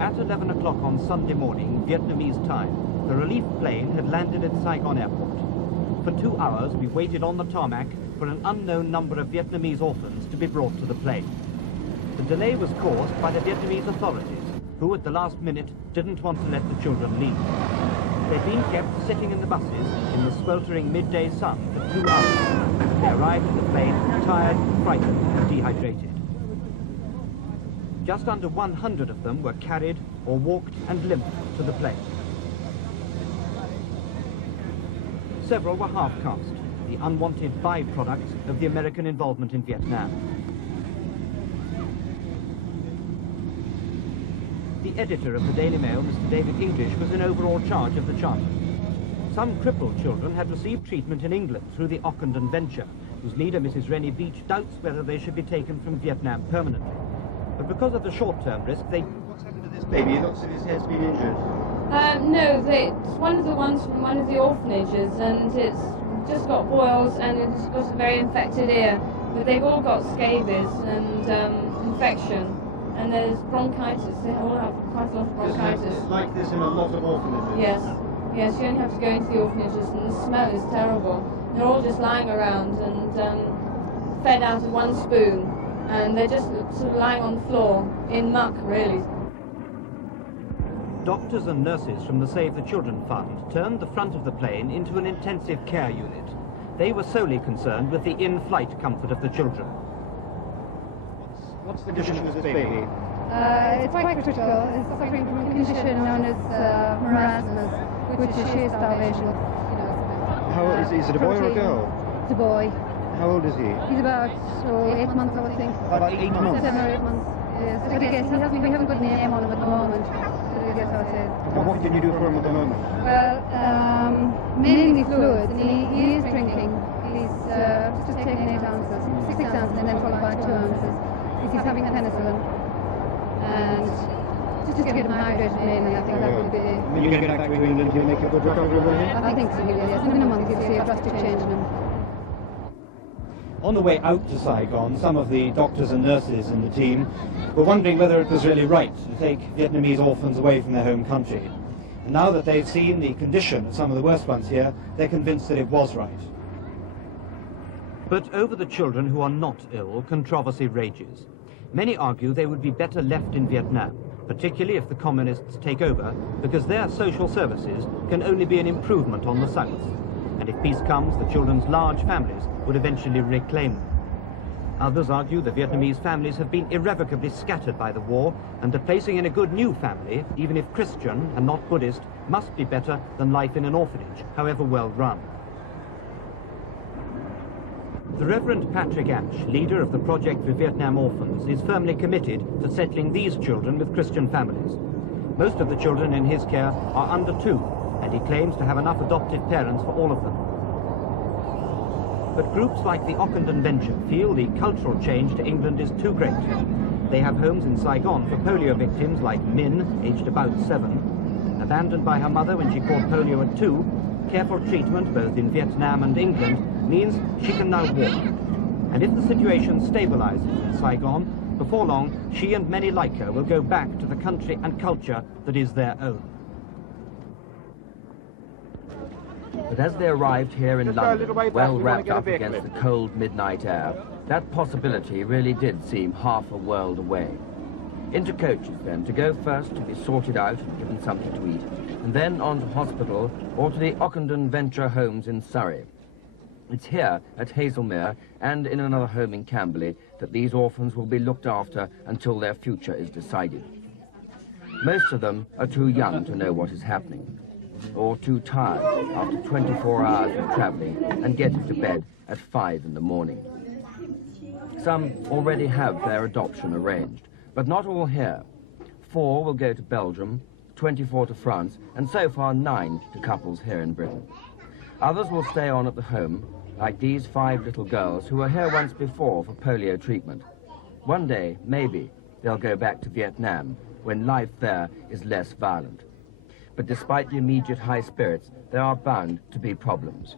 At 11 o'clock on Sunday morning, Vietnamese time, the relief plane had landed at Saigon airport. For 2 hours, we waited on the tarmac for an unknown number of Vietnamese orphans to be brought to the plane. The delay was caused by the Vietnamese authorities, who at the last minute didn't want to let the children leave. They'd been kept sitting in the buses in the sweltering midday sun for 2 hours. They arrived at the plane tired, frightened, and dehydrated. Just under 100 of them were carried or walked and limped to the plane. Several were half-caste, the unwanted byproducts of the American involvement in Vietnam. The editor of the Daily Mail, Mr. David English, was in overall charge of the charter. Some crippled children had received treatment in England through the Ockendon venture, whose leader, Mrs. Rennie Beach, doubts whether they should be taken from Vietnam permanently. But because of the short-term risk, they... What's happened to this baby? It looks as if his head's been injured. No, it's one of the ones from one of the orphanages, and it's just got boils and it's got a very infected ear. But they've all got scabies and infection, and there's bronchitis. They all have quite a lot of bronchitis. It's like this in a lot of orphanages. Yes, yes. You only have to go into the orphanages, and the smell is terrible. They're all just lying around and fed out of one spoon, and they're just sort of lying on the floor in muck, really. Doctors and nurses from the Save the Children Fund turned the front of the plane into an intensive care unit. They were solely concerned with the in-flight comfort of the children. What's the condition of this baby? It's quite critical. It's suffering from a condition known as marasmus, which is sheer starvation. How old is it a boy or a girl? It's a boy. How old is he? He's about 8 months, I would think. About 8 months? 7 or 8 months. Yes. But I guess we haven't got any name on him at the moment. And what can you do for him at the moment? Well, mainly fluids, and he is drinking. He's just taking 8 ounces, 6 ounces, and then followed by 2 ounces. He's having penicillin, and just to get him hydrated mainly, I think that would be... When you get back to England, you'll make a good recovery, will you? I think so, yes. In a month, you'll see a drastic change in him. On the way out to Saigon, some of the doctors and nurses in the team were wondering whether it was really right to take Vietnamese orphans away from their home country. And now that they've seen the condition of some of the worst ones here, they're convinced that it was right. But over the children who are not ill, controversy rages. Many argue they would be better left in Vietnam, particularly if the communists take over, because their social services can only be an improvement on the South. And if peace comes, the children's large families would eventually reclaim them. Others argue the Vietnamese families have been irrevocably scattered by the war, and that placing in a good new family, even if Christian and not Buddhist, must be better than life in an orphanage, however well run. The Reverend Patrick Ashe, leader of the Project for Vietnam Orphans, is firmly committed to settling these children with Christian families. Most of the children in his care are under 2, and he claims to have enough adoptive parents for all of them. But groups like the Ockendon Venture feel the cultural change to England is too great. They have homes in Saigon for polio victims like Min, aged about 7, abandoned by her mother when she caught polio at 2. Careful treatment both in Vietnam and England means she can now walk. And if the situation stabilizes in Saigon, before long, she and many like her will go back to the country and culture that is their own. But as they arrived here in London, well wrapped up against the cold midnight air, that possibility really did seem half a world away. Into coaches then, to go first to be sorted out and given something to eat, and then on to hospital or to the Ockendon Venture homes in Surrey. It's here at Haslemere and in another home in Camberley that these orphans will be looked after until their future is decided. Most of them are too young to know what is happening, or too tired after 24 hours of travelling and getting to bed at 5 in the morning. Some already have their adoption arranged, but not all here. 4 will go to Belgium, 24 to France, and so far 9 to couples here in Britain. Others will stay on at the home, like these 5 little girls who were here once before for polio treatment. One day, maybe, they'll go back to Vietnam when life there is less violent. But despite the immediate high spirits, there are bound to be problems.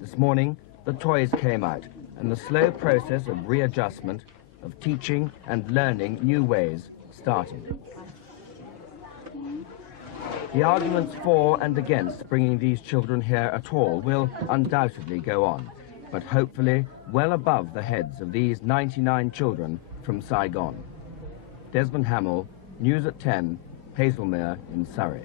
This morning, the toys came out, and the slow process of readjustment, of teaching and learning new ways, started. The arguments for and against bringing these children here at all will undoubtedly go on, but hopefully well above the heads of these 99 children from Saigon. Desmond Hamill, News at 10, Haslemere in Surrey.